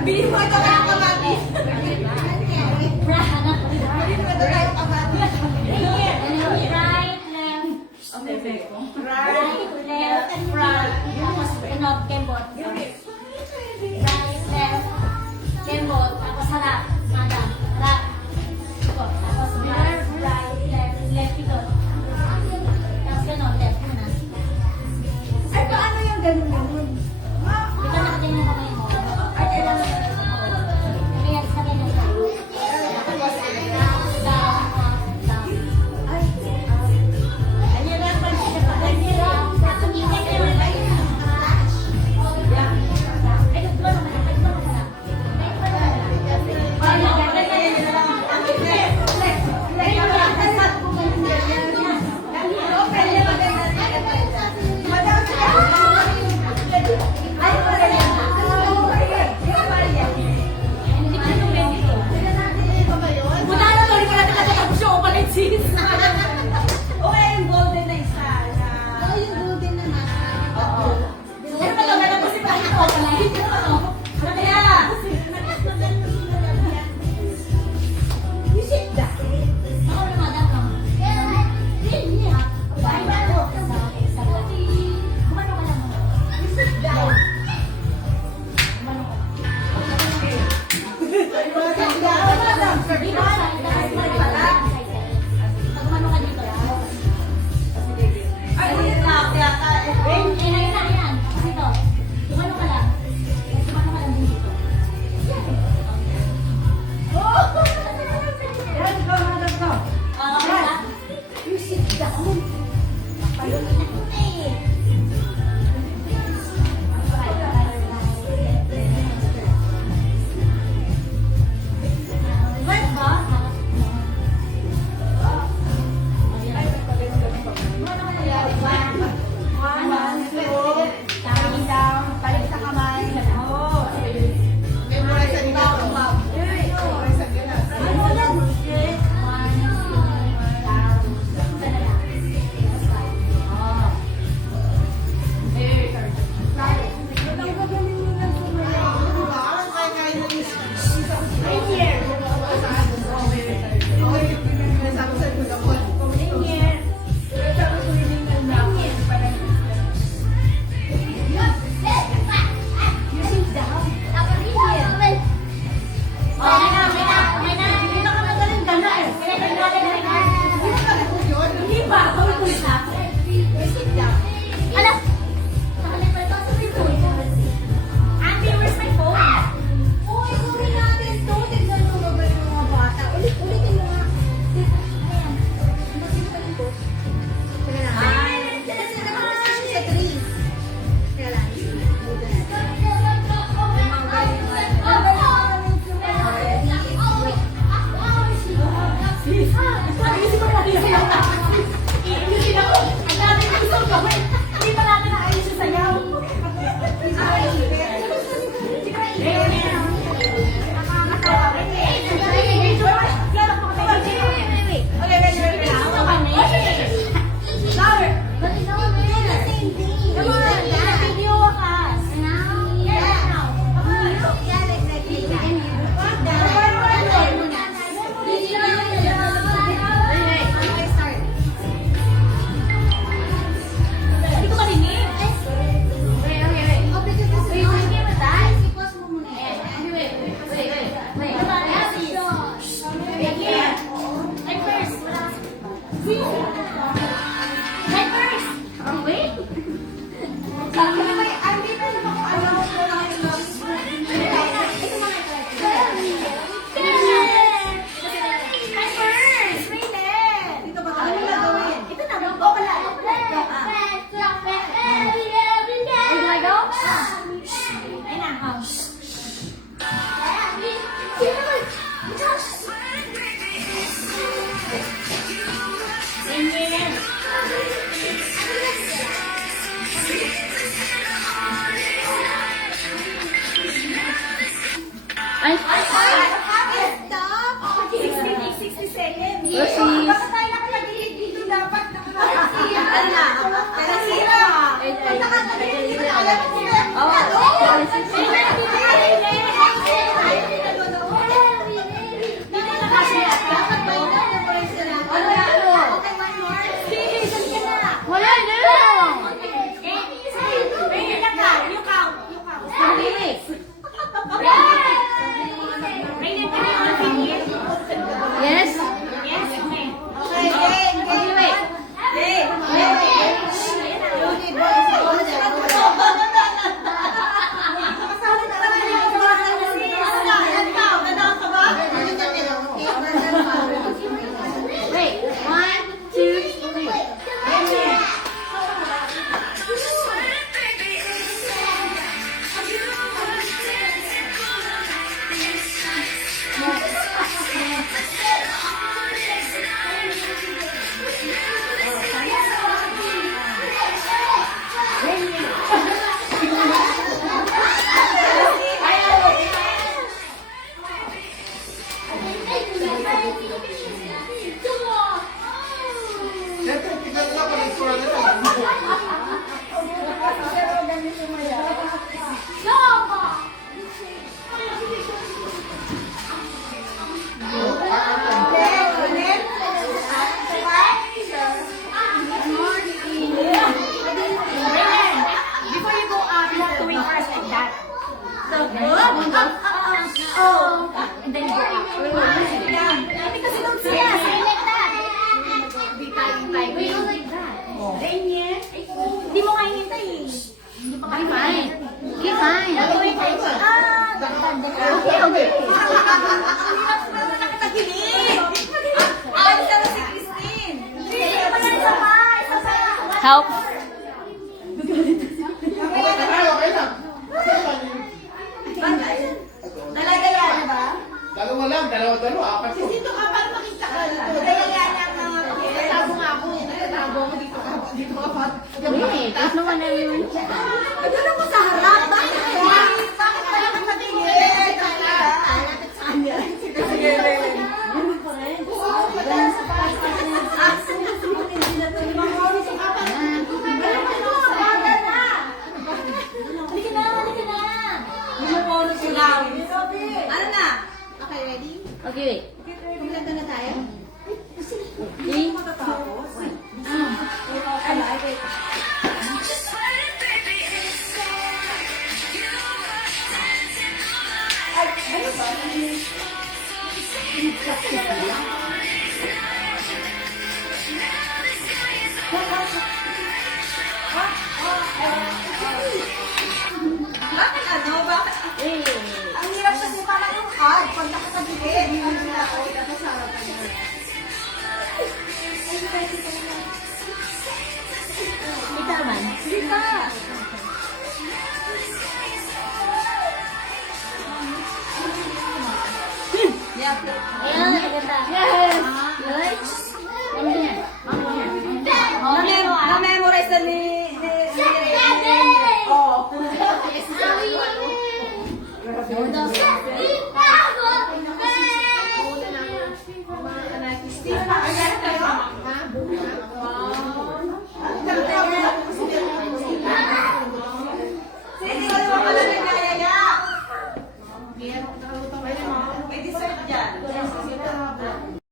Bili mo ito kaya kamati. Right, left, and front. Tapos, kembot. Right, left, kembot. Tapos, harap. Madam. Harap. Ikot. Tapos, right, left, ikot. Tapos, ganon, left muna. Ay, paano yung ganun yun? Di ba nakatingin yung kamay mo? Ay, kailangan mo. Kaya, sa ganyan ka. Tapos, down, up, down. Ay, Ganyan lang pa siya. Ganyan lang. Tapos, ganyan lang. Ay, ito ba naman? Ito ba naman? Ay, Stop! 60 seconds. Lucy. Bakit tayo nakalagay dito dapat nakakasira? Ano na? Nakasira. Pag nakakasira, alam mo sila. Oo. Oo. Help. Okay lang. Talaga yan, ba? Dalawa lang, dalawa, apat ko. Dito ka para makita ka. Talaga yan ang mga nagtatago nga ako. Nagtatago ako dito ka. Dito ka pa. Wait, tapos naman na yun. Ano mo sa harap? Bakit kaya? Bakit kaya ka patingin? Lapit sa kanya. Sige. Ano pa rin? Ganun sa pas. Hindi na ito. Limang oras yung kapan. Halika na, halika na. Limang oras yung lang. Ano na? Okay, ready? Okay, wait. Kumilanta na tayo? Three. Bakit ano? Bakit? Eh. Ang hirap kasi parang yung hard. Pag nakakabigay, hindi mo na ako. Tapos sa harapan niya. Kita naman. Sige ka. Ayan, maganda. Yes. Good. Mamaya. Mamaya. Na-memorize na ni... Oo. Steve, nakagana kayo? Ha?